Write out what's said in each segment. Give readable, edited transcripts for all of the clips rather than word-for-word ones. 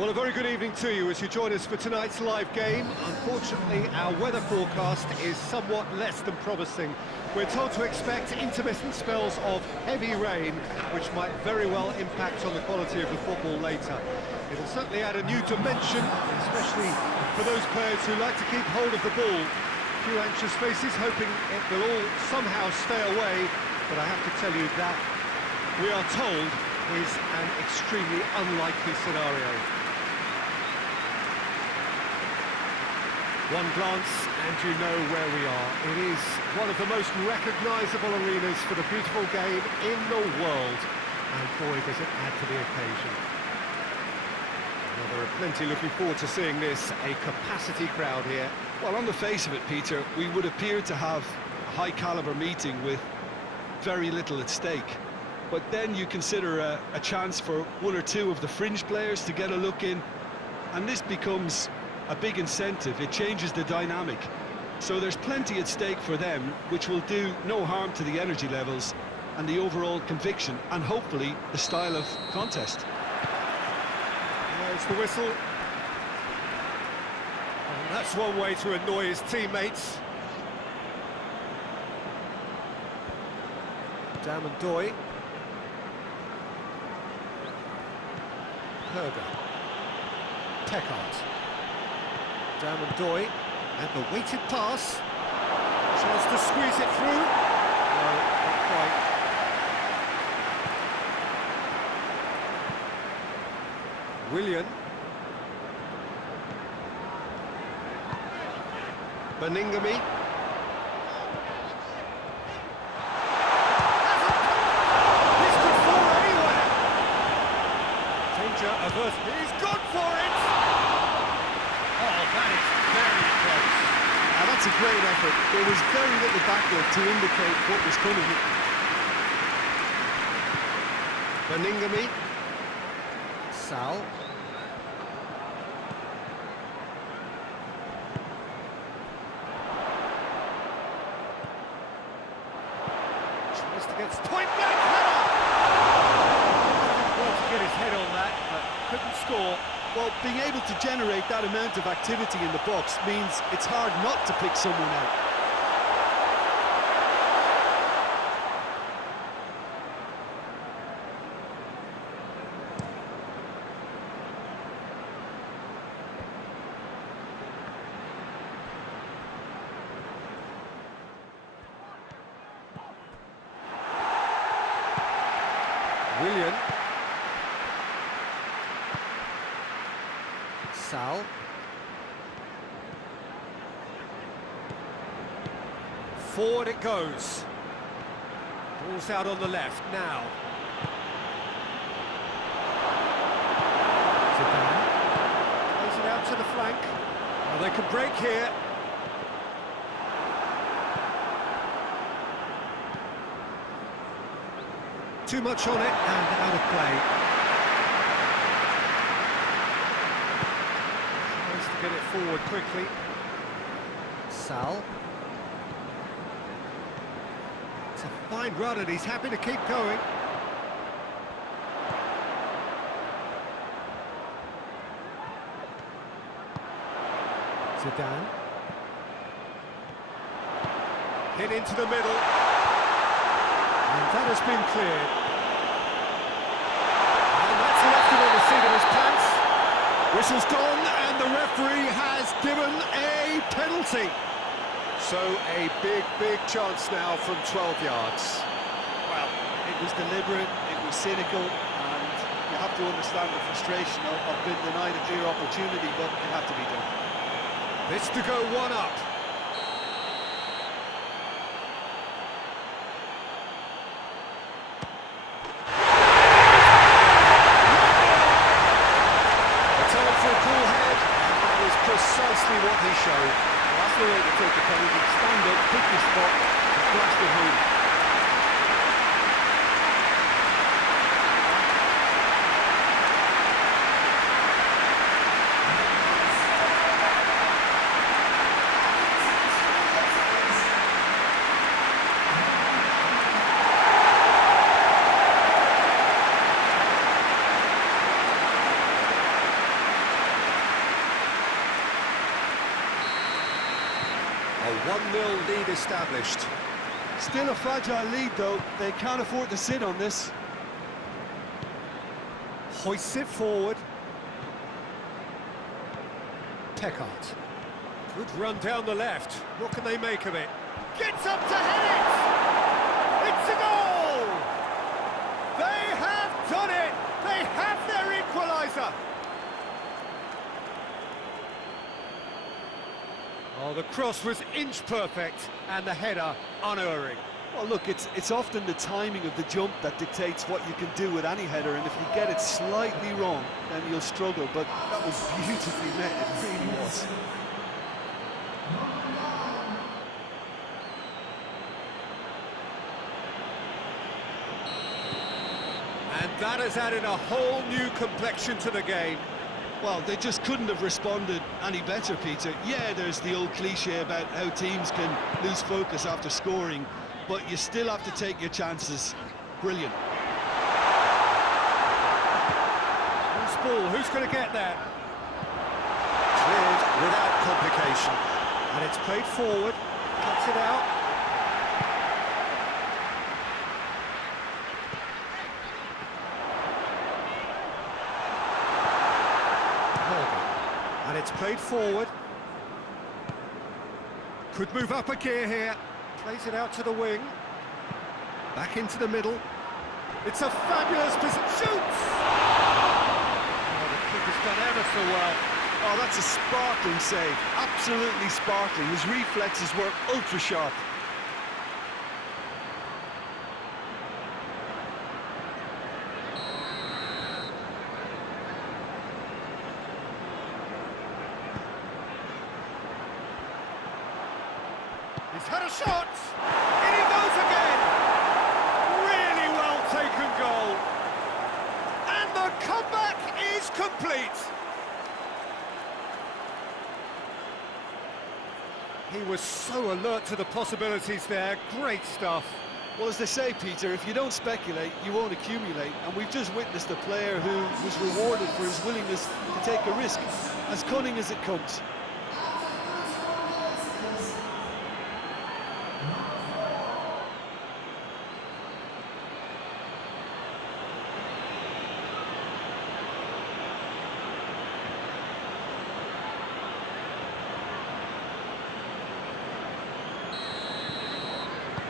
Well, a very good evening to you as you join us for tonight's live game. Unfortunately, our weather forecast is somewhat less than promising. We're told to expect intermittent spells of heavy rain, which might very well impact on the quality of the football later. It'll certainly add a new dimension, especially for those players who like to keep hold of the ball. A few anxious faces hoping it will all somehow stay away, but I have to tell you that we are told is an extremely unlikely scenario. One glance and you know where we are. It is one of the most recognisable arenas for the beautiful game in the world. And boy, does it add to the occasion. Well, there are plenty looking forward to seeing this. A capacity crowd here. Well, on the face of it, Peter, we would appear to have a high-caliber meeting with very little at stake. But then you consider a chance for one or two of the fringe players to get a look in, and this becomes a big incentive. It changes the dynamic. So there's plenty at stake for them, which will do no harm to the energy levels and the overall conviction, and hopefully the style of contest. There's the whistle. And that's one way to annoy his teammates. Dammendoy. Herder. Tekart. Dammendoy, and the weighted pass. Chance to squeeze it through. No, not quite. Willian. Beningame. This could fall anywhere. Danger averse. He's gone for it. Oh, that is very close. Now that's a great effort. There was very little backward to indicate what was coming. Beningame. Sal. Tries to get point blank header. Well, to get his head on that, but couldn't score. Well, being able to generate that amount of activity in the box means it's hard not to pick someone out. Willian. Sal. Forward it goes. Ball's out on the left now. Zidane. Plays it out to the flank. Well, they could break here. Too much on it and out of play. Tries to get it forward quickly. Sal. It's a fine run and he's happy to keep going. Zidane. Hit into the middle. And that has been cleared. And that's left him on the seat of his pants. Whistle's gone and the referee has given a penalty. So a big chance now from 12 yards. Well, it was deliberate, it was cynical, and you have to understand the frustration of being denied a clear opportunity, but it had to be done. It's to go one up. Precisely what he showed. Well, that's the way to take the penalty. Stand up, pick your spot, and blast it home. A 1-0 lead established. Still a fragile lead, though. They can't afford to sit on this. Hoists it forward. Peckart. Good run down the left. What can they make of it? Gets up to head it! It's a goal! They have done it! They have their equaliser! Oh, the cross was inch perfect, and the header unerring. Well, look, it's often the timing of the jump that dictates what you can do with any header, and if you get it slightly wrong, then you'll struggle, but that was beautifully met, it really was. And that has added a whole new complexion to the game. Well, they just couldn't have responded any better, Peter. Yeah, there's the old cliche about how teams can lose focus after scoring, but you still have to take your chances. Brilliant. Loose ball, who's going to get that? Cleared without complication. And it's played forward, cuts it out. And it's played forward. Could move up a gear here. Plays it out to the wing. Back into the middle. It's a fabulous position. Shoots! Oh, the keeper's done ever so well. Oh, that's a sparkling save. Absolutely sparkling. His reflexes were ultra sharp. He's had a shot! In he goes again! Really well taken goal. And the comeback is complete. He was so alert to the possibilities there. Great stuff. Well, as they say, Peter, if you don't speculate, you won't accumulate. And we've just witnessed a player who was rewarded for his willingness to take a risk, as cunning as it comes.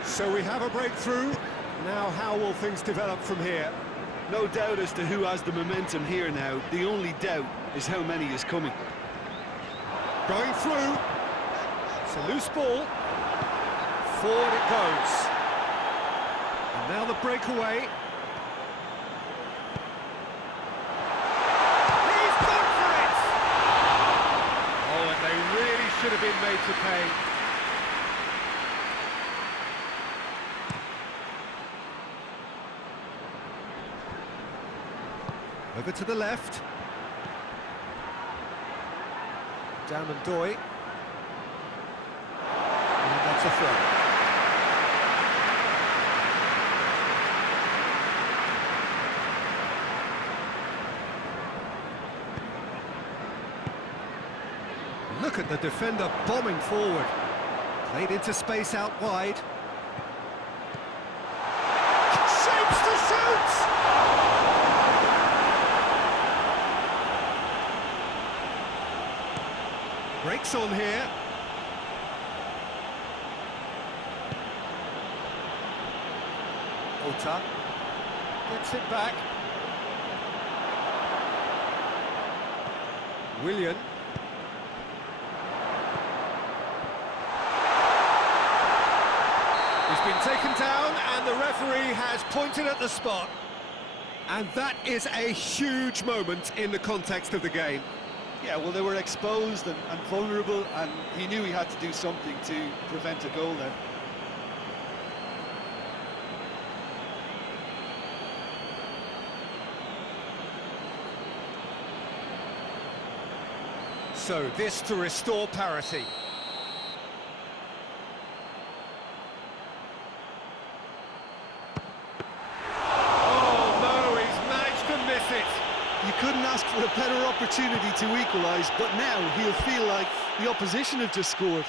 So we have a breakthrough. Now how will things develop from here? No doubt as to who has the momentum here now. The only doubt is how many is coming. Going through. It's a loose ball. Forward it goes. And now the breakaway. He's gone for it! Oh, and they really should have been made to pay. Over to the left. Damon-Doy. And that's a throw. Look at the defender bombing forward. Played into space out wide. Shapes to shoot! Breaks on here. Otter gets it back. Willian. He's been taken down and the referee has pointed at the spot. And that is a huge moment in the context of the game. Yeah, well, they were exposed and vulnerable, and he knew he had to do something to prevent a goal then. So this to restore parity. Oh no, he's managed to miss it. You couldn't ask for a better opportunity to equalise, but now he'll feel like the opposition have just scored.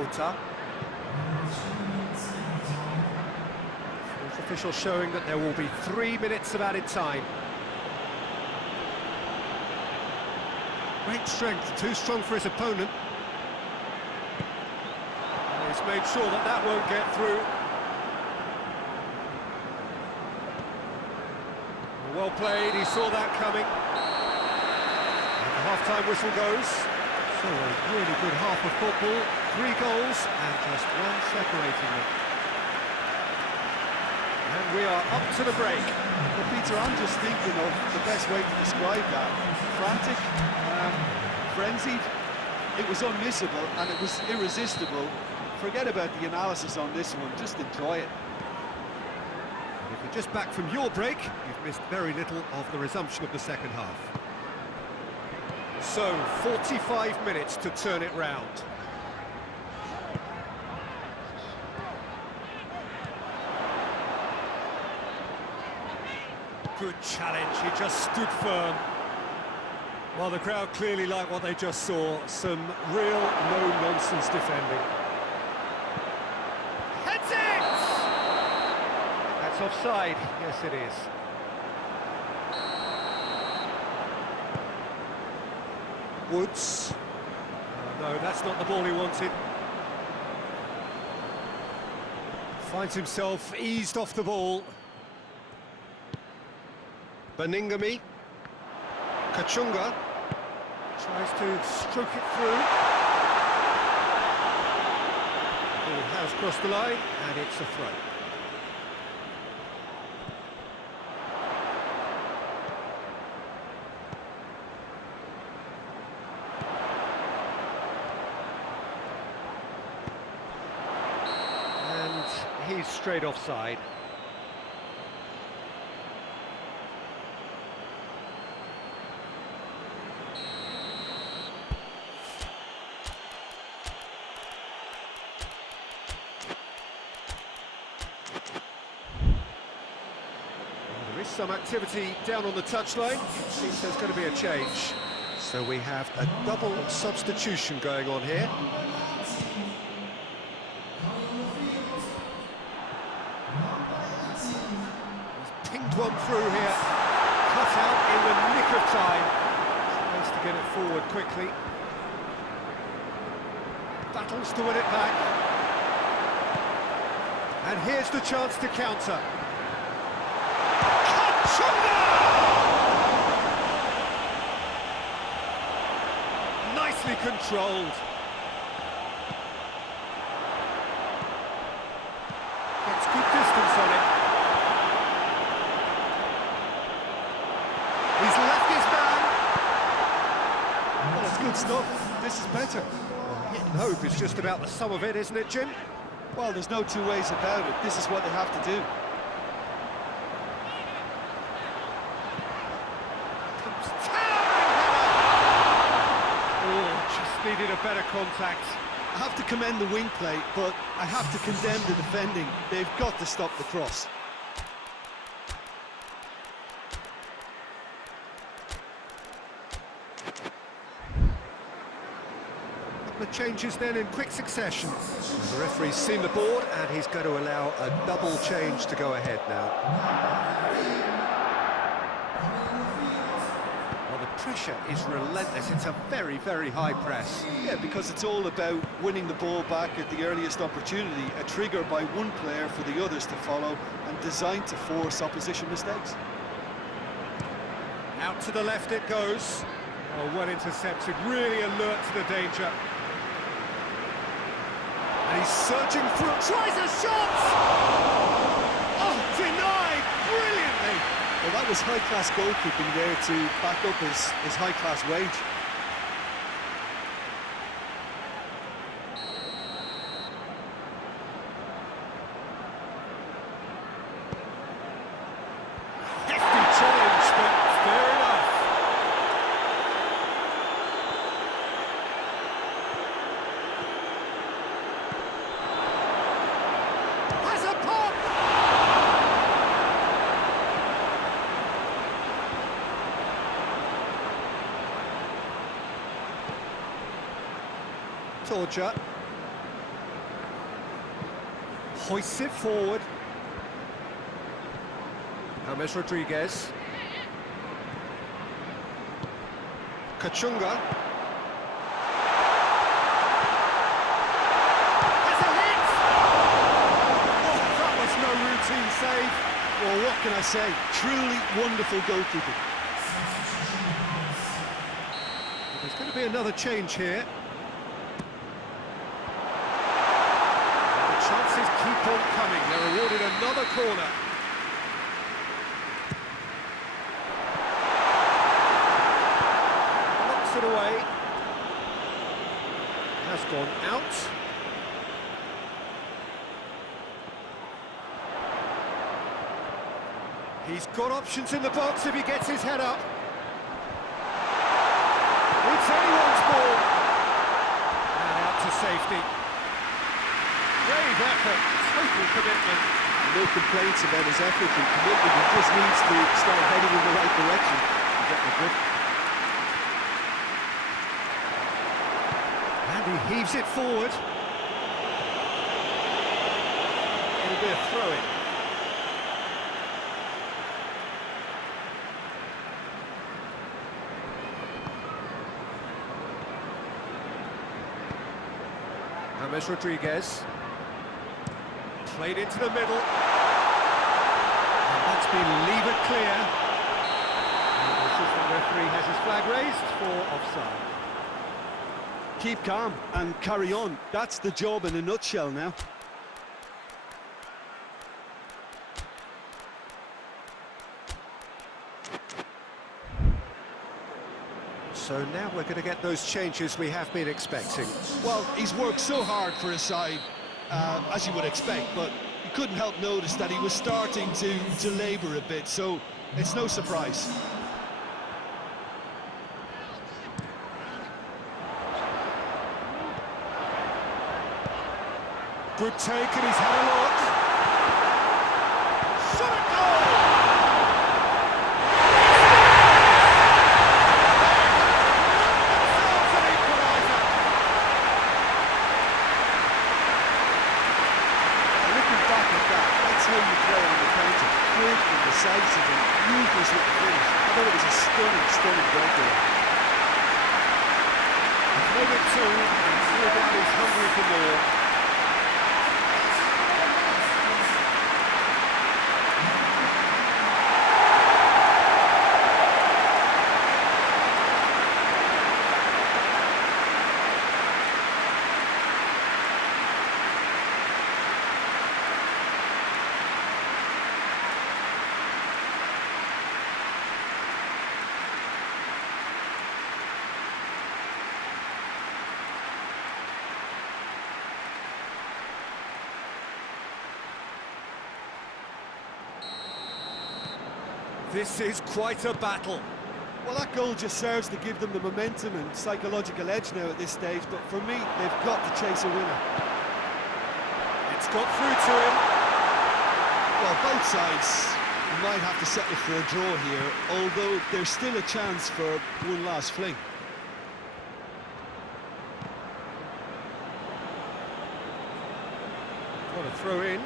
Otter. Fourth official showing that there will be 3 minutes of added time. Great strength, too strong for his opponent. And he's made sure that that won't get through. Well played, he saw that coming. And the half-time whistle goes. So a really good half of football, 3 goals and just one separating them. And we are up to the break. Well, Peter, I'm just thinking of the best way to describe that. Frantic, frenzied. It was unmissable and it was irresistible. Forget about the analysis on this one, just enjoy it. If you're just back from your break, you've missed very little of the resumption of the second half. So, 45 minutes to turn it round. Good challenge, he just stood firm. Well, the crowd clearly like what they just saw. Some real no-nonsense defending. Heads it! That's offside. Yes, it is. Woods. Oh, no, that's not the ball he wanted. Finds himself eased off the ball. Beningame. Kachunga. Tries to stroke it through. The ball has crossed the line, and it's a throw. He's straight offside. There is some activity down on the touchline. It seems there's going to be a change. So we have a double substitution going on here. One through here, cut out in the nick of time. Tries to get it forward quickly. Battles to win it back. And here's the chance to counter. Kachunga! Nicely controlled. Gets good distance on it. He's left his man. Well, that's good stuff. This is better. Hitting hope is just about the sum of it, isn't it, Jim? Well, there's no two ways about it. This is what they have to do. Comes towering header. Oh, just needed a better contact. I have to commend the wing play, but I have to condemn the defending. They've got to stop the cross. The changes then in quick succession. The referee's seen the board and he's going to allow a double change to go ahead now. Well, the pressure is relentless. It's a very, very high press. Yeah, because it's all about winning the ball back at the earliest opportunity, a trigger by one player for the others to follow and designed to force opposition mistakes. Out to the left it goes. Oh, well intercepted, really alert to the danger. And he's surging through, tries a shot! Oh, denied brilliantly! Well, that was high-class goalkeeping there to back up his high-class wage. Hefty challenge, but fair enough. Has a pop! Torja. Hoists it forward. James Rodriguez. Kachunga. Has a hit! Oh, that was no routine save. Well, what can I say? Truly wonderful goalkeeping. There's going to be another change here. The chances keep on coming. They're awarded another corner. Knocks it away. Has gone out. He's got options in the box if he gets his head up. It's anyone's ball. And out to safety. Brave effort, total commitment. No complaints about his effort and commitment. He just needs to start heading in the right direction to get the grip. And he heaves it forward. It'll be a throw-in. James Rodriguez. Played into the middle. And that's been levered clear. And the assistant referee has his flag raised for offside. Keep calm and carry on. That's the job in a nutshell now. So now we're going to get those changes we have been expecting. Well, he's worked so hard for his side, as you would expect, but you couldn't help notice that he was starting to labour a bit, so it's no surprise. Good take, and he's had a look. Shot a goal! Decisive and ruthless with the finish. I thought it was a stunning breakaway. He's made it two, and Zidane is hungry for more. This is quite a battle. Well, that goal just serves to give them the momentum and psychological edge now at this stage, but for me, they've got to chase a winner. It's got through to him. Well, both sides might have to settle for a draw here, although there's still a chance for one last fling. What a throw in.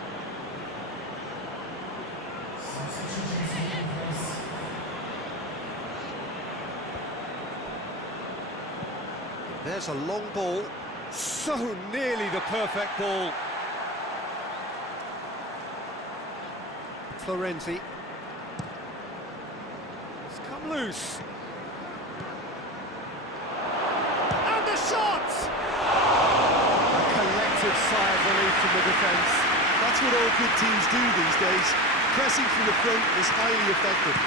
There's a long ball, so nearly the perfect ball. Florenzi. It's come loose. And the shot! A collective sigh of relief from the defence. That's what all good teams do these days. Pressing from the front is highly effective.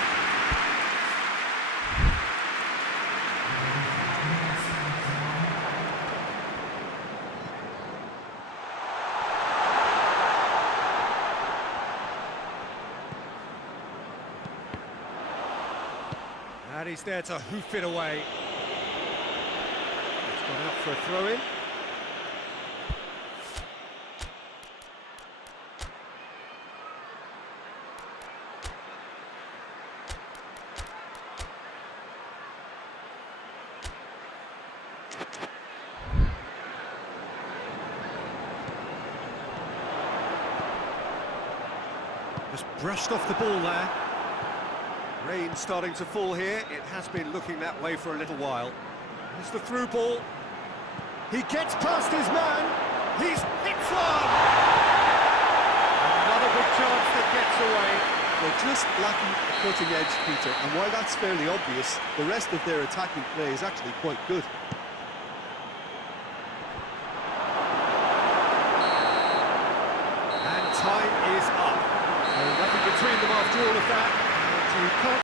And he's there to hoof it away. It's gone out for a throw-in. Just brushed off the ball there. Rain starting to fall here. It has been looking that way for a little while. Here's the through ball. He gets past his man. He's hits one! Another big chance that gets away. They're just lacking a cutting edge, Peter, and while that's fairly obvious, the rest of their attacking play is actually quite good. And time is up. So nothing between them after all of that. And you can't